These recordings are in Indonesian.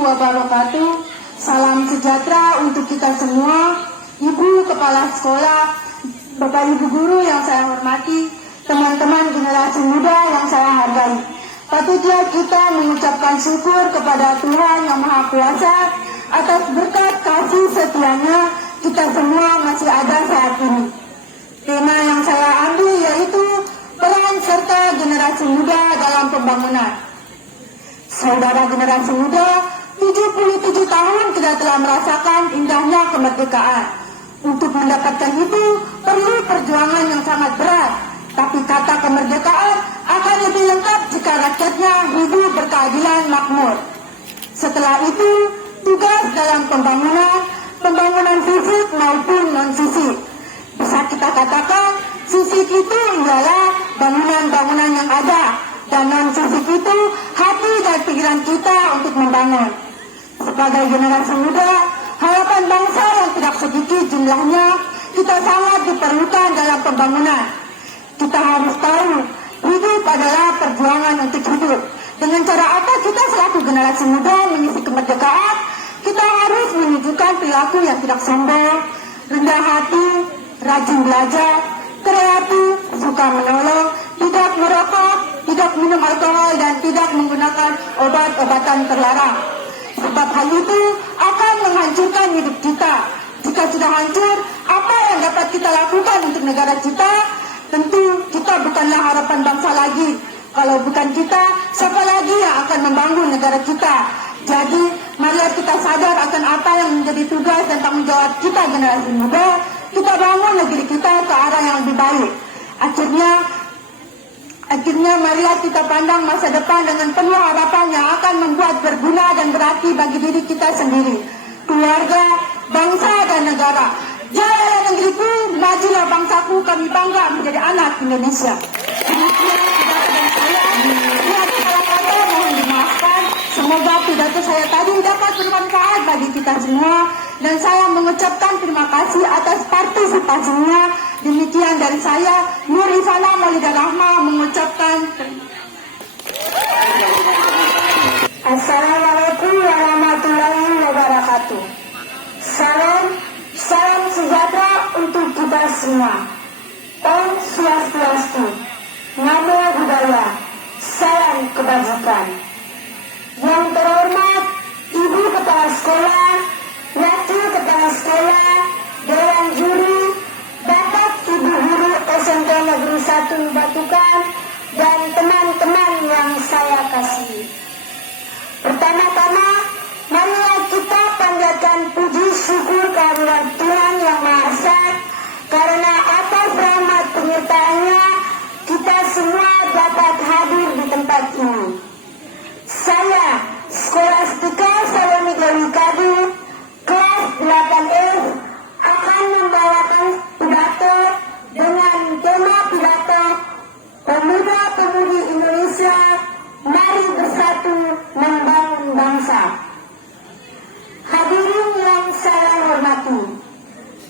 wabarakatuh. Salam sejahtera untuk kita semua. Ibu Kepala Sekolah, Bapak Ibu Guru yang saya hormati, teman-teman generasi muda yang saya hargai. Patutlah kita mengucapkan syukur kepada Tuhan Yang Maha Kuasa atas berkat kasih setianya kita semua masih ada saat ini. Tema yang saya ambil yaitu peran serta generasi muda dalam pembangunan. Saudara generasi muda, 77 tahun kita telah merasakan indahnya kemerdekaan. Untuk mendapatkan itu perlu perjuangan yang sangat berat. Tapi kata kemerdekaan akan lebih lengkap jika rakyatnya hidup berkeadilan makmur. Setelah itu, tugas dalam pembangunan fisik maupun non-fisik. Bisa kita katakan, fisik itu ialah bangunan-bangunan yang ada, dan non-fisik itu hati dan pikiran kita untuk membangun. Sebagai generasi muda, harapan bangsa yang tidak sedikit jumlahnya, kita sangat diperlukan dalam pembangunan. Kita harus tahu, hidup adalah perjuangan untuk hidup. Dengan cara apa kita selaku generasi muda mengisi kemerdekaan? Kita harus menunjukkan perilaku yang tidak sombong, rendah hati, rajin belajar, kreatif, suka menolong, tidak merokok, tidak minum alkohol, dan tidak menggunakan obat-obatan terlarang. Sebab hal itu akan menghancurkan hidup kita. Jika sudah hancur, apa yang dapat kita lakukan untuk negara kita? Tentu kita bukanlah harapan bangsa lagi. Kalau bukan kita, siapa lagi yang akan membangun negara kita? Jadi, marilah kita sadar akan apa yang menjadi tugas dan tanggung jawab kita generasi muda. Kita bangun negeri kita ke arah yang lebih baik. Akhirnya marilah kita pandang masa depan dengan penuh harapan yang akan membuat berguna dan berarti bagi diri kita sendiri, keluarga, bangsa, dan negara. Jayalah negeriku, majulah bangsaku, kami bangga menjadi anak Indonesia. Demikian pidato dari saya. Bila salah kata mohon dimaafkan. Semoga pidato saya tadi dapat bermanfaat bagi kita semua. Dan saya mengucapkan terima kasih atas partisipasinya. Demikian dari saya, Nur Rifana Maulida Rahma mengucapkan. Assalamualaikum warahmatullahi wabarakatuh. Salam sejahtera untuk kita semua. Om Swastiastu, Namo Buddhaya, salam kebajikan. Yang terhormat Ibu Kepala Sekolah, Wakil Kepala Sekolah, Dewan Juri, Bapak Ibu Guru SMP Negeri 1 Batukan, dan teman-teman yang saya kasihi. Pertama-tama, marilah kita panjatkan puji syukur kehadirat Tuhan Yang Maha Esa, karena atas rahmat penyertaannya kita semua dapat hadir di tempat ini. Saya, Skolastika Salome Dewi Kadu, kelas 8F, akan membawakan pidato dengan tema pidato Pemuda-Pemudi Indonesia, mari bersatu membangun bangsa. Hadirin yang saya hormati,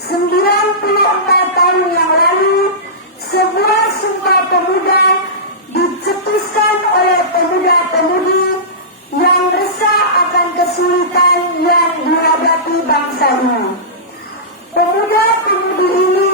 94 tahun yang lalu, sebuah sumpah pemuda dicetuskan oleh pemuda-pemudi yang resah akan kesulitan yang dihadapi bangsa ini. Pemuda-pemudi ini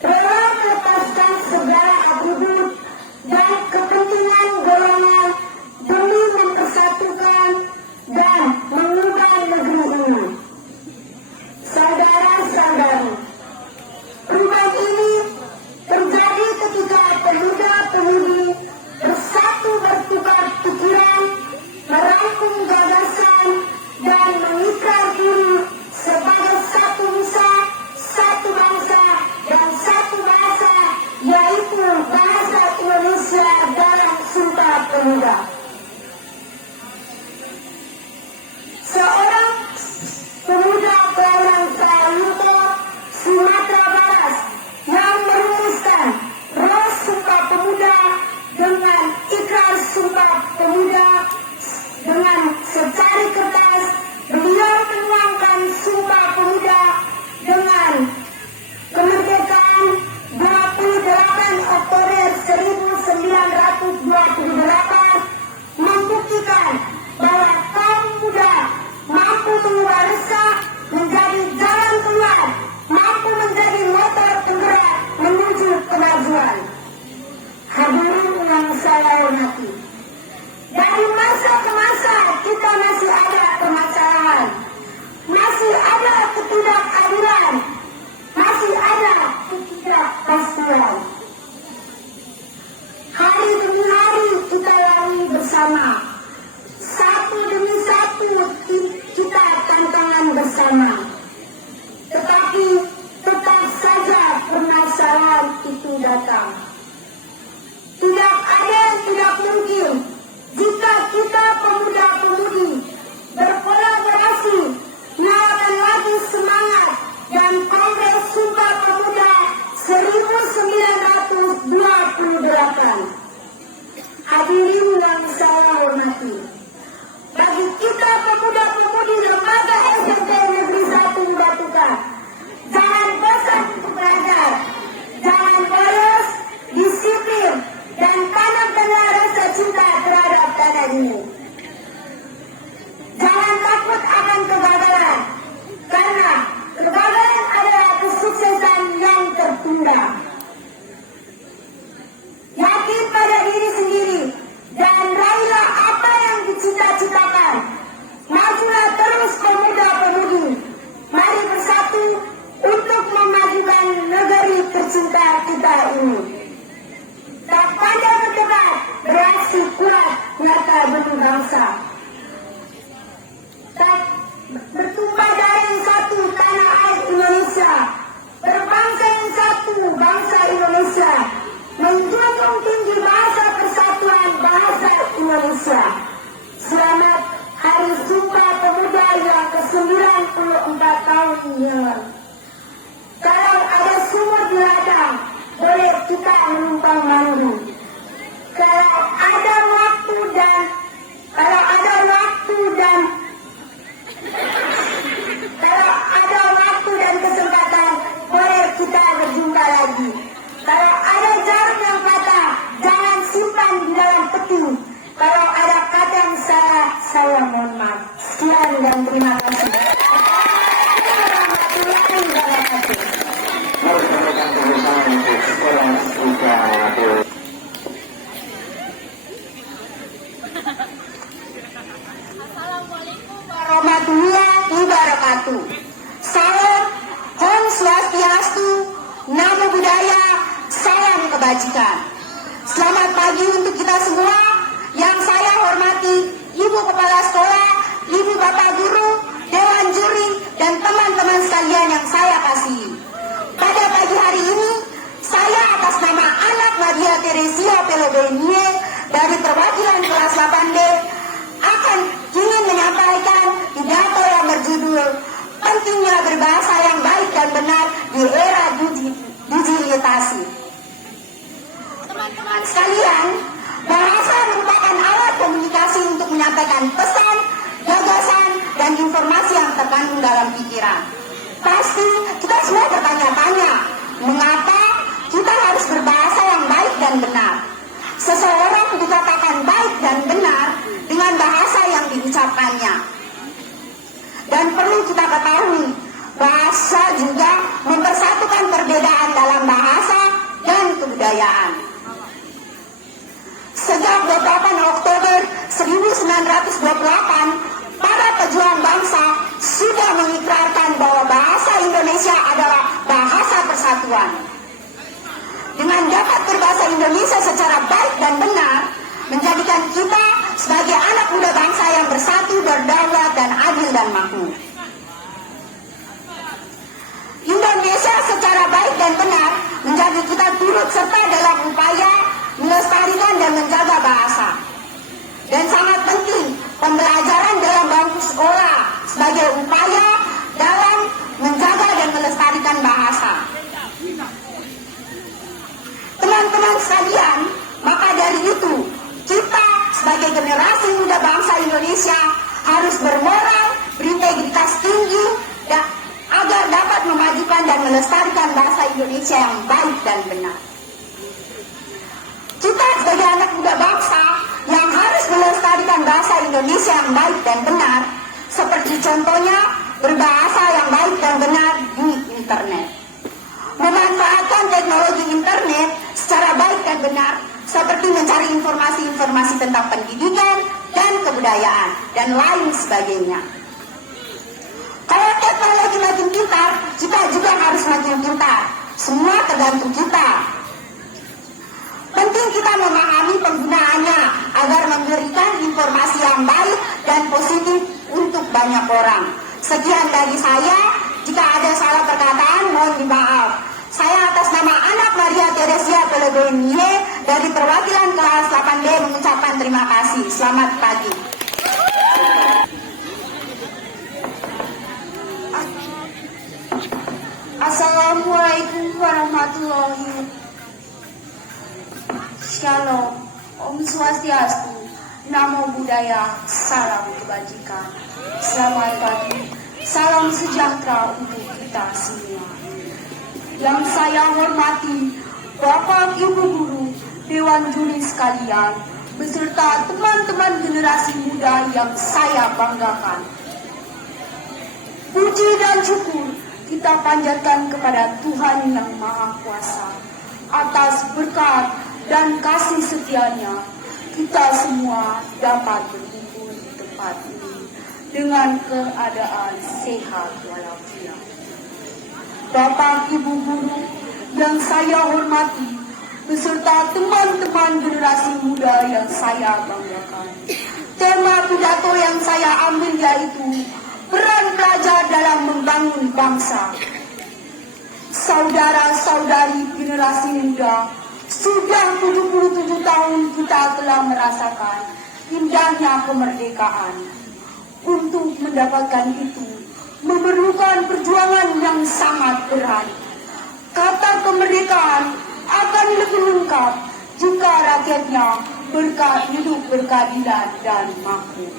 rela melepaskan segala atribut dan kepentingan golongan demi mempersatukan dan mengubah negeri ini. Saudara-saudari, perubahan ini terjadi ketika pemuda-pemudi bersatu bertukar pikiran, merangkum gagasan, dan mengikat diri sebagai satu sukacita ini. Tak pandang ke depan, beraksi kuat nyata bumi bangsa. Tak bertumpah dari satu tanah air Indonesia, berbangsa yang satu bangsa Indonesia, menjunjung tinggi bahasa persatuan bahasa Indonesia. Selamat Hari Sumpah Pemuda yang ke-94 tahun ini. Kalau ada sumur di ladang, boleh kita menumpang mandi. Kalau ada waktu dan kesempatan, boleh kita berjumpa lagi. Kalau ada jarum yang patah, jangan simpan di dalam peti. Kalau ada kata yang salah, saya mohon maaf. Sekian dan terima kasih. Warahmatullahi wabarakatuh. Assalamualaikum warahmatullahi wabarakatuh. Salam, Om Swastiastu, Namo Buddhaya, salam kebajikan. Selamat pagi untuk kita semua. Yang saya hormati Ibu Kepala Sekolah, Ibu Bapak Guru, Dewan Juri, dan teman-teman sekalian yang saya kasihi. Pada pagi hari ini, saya atas nama anak Maria Teresia Pelobenie dari perwakilan kelas 8B akan ingin menyampaikan pidato yang berjudul pentingnya berbahasa yang baik dan benar di era digitalisasi. Teman-teman sekalian, bahasa merupakan alat komunikasi untuk menyampaikan pesan, gagasan, dan informasi yang terkandung dalam pikiran. Pasti kita semua bertanya-tanya, mengapa kita harus berbahasa yang baik dan benar? Seseorang dikatakan baik dan benar dengan bahasa yang diucapkannya. Dan perlu kita ketahui, bahasa juga mempersatukan perbedaan dalam bahasa dan kebudayaan. Sejak 28 Oktober 1928, para pejuang bangsa sudah mengikrarkan bahwa bahasa Indonesia adalah bahasa persatuan. Dengan dapat berbahasa Indonesia secara baik dan benar, menjadikan kita sebagai anak muda bangsa yang bersatu, berdaulat, dan adil dan makmur. Indonesia secara baik dan benar menjadi kita turut serta dalam upaya melestarikan dan menjaga bahasa. Dan sangat penting pembelajaran dalam bangku sekolah sebagai upaya dalam menjaga dan melestarikan bahasa. Teman-teman sekalian, maka dari itu kita sebagai generasi muda bangsa Indonesia harus bermoral, berintegritas tinggi, agar dapat memajukan dan melestarikan bahasa Indonesia yang baik dan benar. Kita sebagai anak muda bangsa yang harus melestarikan bahasa Indonesia yang baik dan benar, seperti contohnya berbahasa yang baik dan benar di internet. Memanfaatkan teknologi internet secara baik dan benar, seperti mencari informasi-informasi tentang pendidikan dan kebudayaan, dan lain sebagainya. Kalau teknologi makin pintar, kita juga harus makin pintar. Semua tergantung kita. Penting kita memahami penggunaannya agar memberikan informasi yang baik dan positif untuk banyak orang. Sekian dari saya. Jika ada salah perkataan, mohon dimaaf. Saya atas nama anak Maria Teresia Pelobenie dari perwakilan kelas 8B mengucapkan terima kasih. Selamat pagi. Assalamualaikum warahmatullahi wabarakatuh. Shalom, Om Swastiastu, Namo Buddhaya, salam kebajikan. Selamat pagi, salam sejahtera untuk kita semua. Yang saya hormati Bapak Ibu Guru, Dewan Juri sekalian, beserta teman-teman generasi muda yang saya banggakan. Puji dan syukur kita panjatkan kepada Tuhan Yang Maha Kuasa atas berkat dan kasih setianya. Kita semua dapat berkumpul di tempat ini dengan keadaan sehat walafiat. Bapak Ibu Guru yang saya hormati, beserta teman-teman generasi muda yang saya banggakan. Tema pidato yang saya ambil yaitu peran pelajar dalam membangun bangsa. Saudara-saudari generasi muda, sudah 77 tahun kita telah merasakan indahnya kemerdekaan. Untuk mendapatkan itu, memerlukan perjuangan yang sangat berat. Kata kemerdekaan akan lebih lengkap jika rakyatnya hidup berkeadilan dan makmur.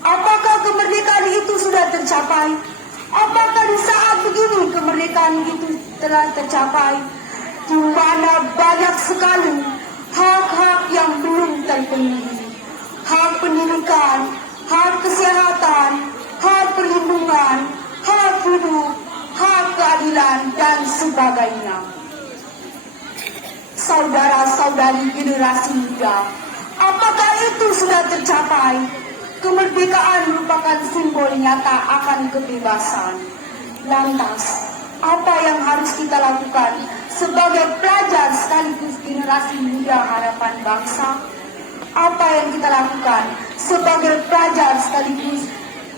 Apakah kemerdekaan itu sudah tercapai? Apakah di saat begini kemerdekaan itu telah tercapai? Di mana banyak sekali hak-hak yang belum terpenuhi. Hak pendidikan, hak kesehatan, hak perlindungan, hak hidup, hak keadilan, dan sebagainya. Saudara-saudari generasi muda, apakah itu sudah tercapai? Kemerdekaan merupakan simbol nyata akan kebebasan. Lantas, apa yang harus kita lakukan sebagai pelajar sekaligus generasi muda harapan bangsa? Apa yang kita lakukan sebagai pelajar sekaligus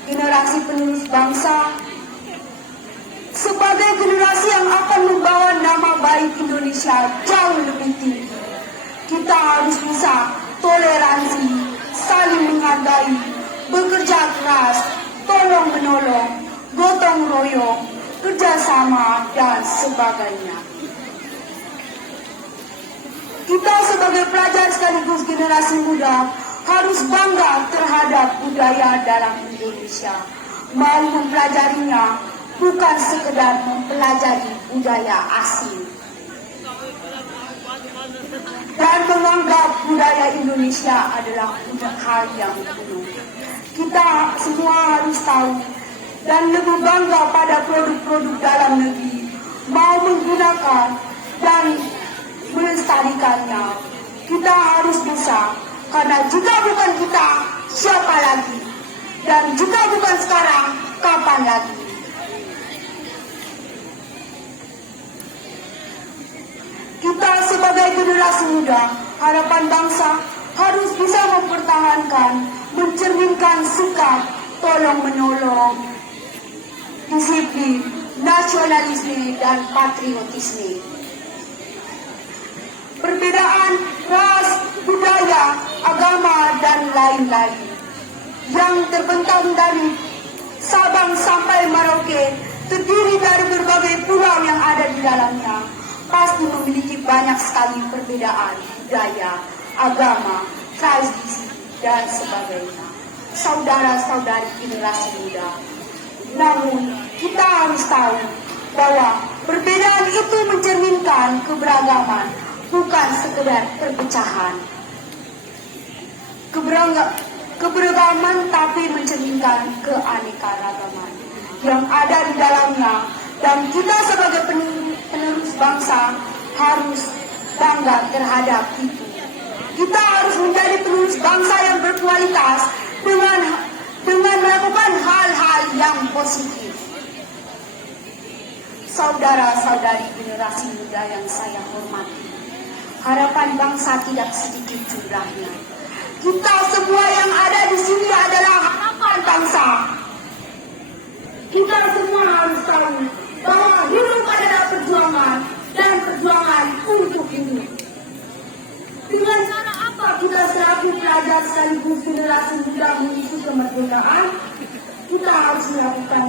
generasi penerus bangsa? Sebagai generasi yang akan membawa nama baik Indonesia jauh lebih tinggi, kita harus bisa toleransi, saling menghargai, bekerja keras, tolong menolong, gotong royong, kerjasama, dan sebagainya. Kita sebagai pelajar sekaligus generasi muda harus bangga terhadap budaya dalam Indonesia. Mau mempelajarinya, bukan sekedar mempelajari budaya asing. Dan menganggap budaya Indonesia adalah hal yang kuno. Kita semua harus tahu dan lebih bangga pada produk-produk dalam negeri, mau menggunakan dan melestarikannya. Kita harus bisa, karena jika bukan kita, siapa lagi? Dan jika bukan sekarang, kapan lagi? Kita sebagai generasi muda, harapan bangsa, harus bisa mempertahankan, mencerminkan sikap tolong-menolong, disiplin, nasionalisme, dan patriotisme. Perbedaan ras, budaya, agama, dan lain-lain yang terbentang dari Sabang sampai Merauke, terdiri dari berbagai pulau yang ada di dalamnya, pasti memiliki banyak sekali perbedaan budaya, agama, tradisi, dan sebagainya. Saudara-saudari generasi muda, namun kita harus tahu bahwa perbedaan itu mencerminkan keberagaman, bukan sekedar perpecahan. Keberagaman tapi mencerminkan keanekaragaman yang ada di dalamnya, dan kita sebagai penerus bangsa harus bangga terhadap itu. Kita harus menjadi penerus bangsa yang berkualitas dengan melakukan hal-hal yang positif. Saudara-saudari generasi muda yang saya hormati, harapan bangsa tidak sedikit jumlahnya. Kita semua yang ada di sini adalah harapan bangsa. Kita semua harus tahu bahwa hidup adalah perjuangan, dan perjuangan untuk hidup. Dengan cara apa kita selaku pelajar sekaligus generasi muda menuju kemerdekaan? Kita harus melakukan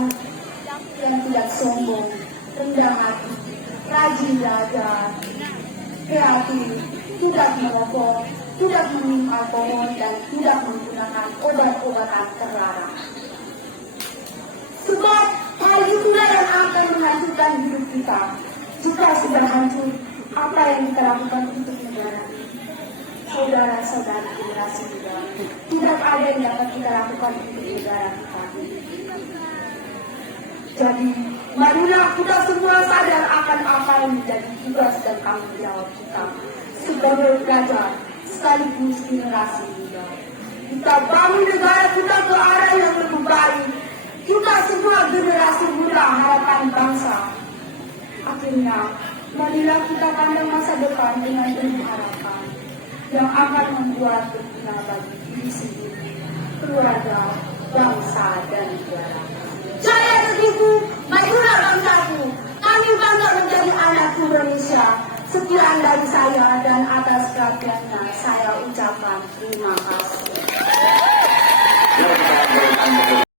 yang tidak sombong, rendah hati, rajin belajar, kreatif, tidak merokok, tidak minum alkohol, dan tidak menggunakan obat-obatan terlarang. Sebab hal itulah yang akan menghancurkan hidup kita. Jika sudah hancur, apa yang kita lakukan untuk negara? Saudara-saudara generasi muda, tidak ada yang dapat kita lakukan untuk negara kita. Jadi, marilah kita semua sadar akan apa yang menjadi tugas dan tanggung jawab kita sebagai pelajar sekaligus generasi muda. Kita bangun negara kita ke arah yang lebih baik. Kita semua generasi muda harapan bangsa. Akhirnya, Marilah kita pandang masa depan dengan penuh harapan yang akan membuat berguna bagi diri sendiri, keluarga, bangsa, dan negara. Jaya negeriku, majulah bangsaku. Kami bangga menjadi anak Indonesia. Sekian dari saya dan atas perhatiannya saya ucapkan terima kasih.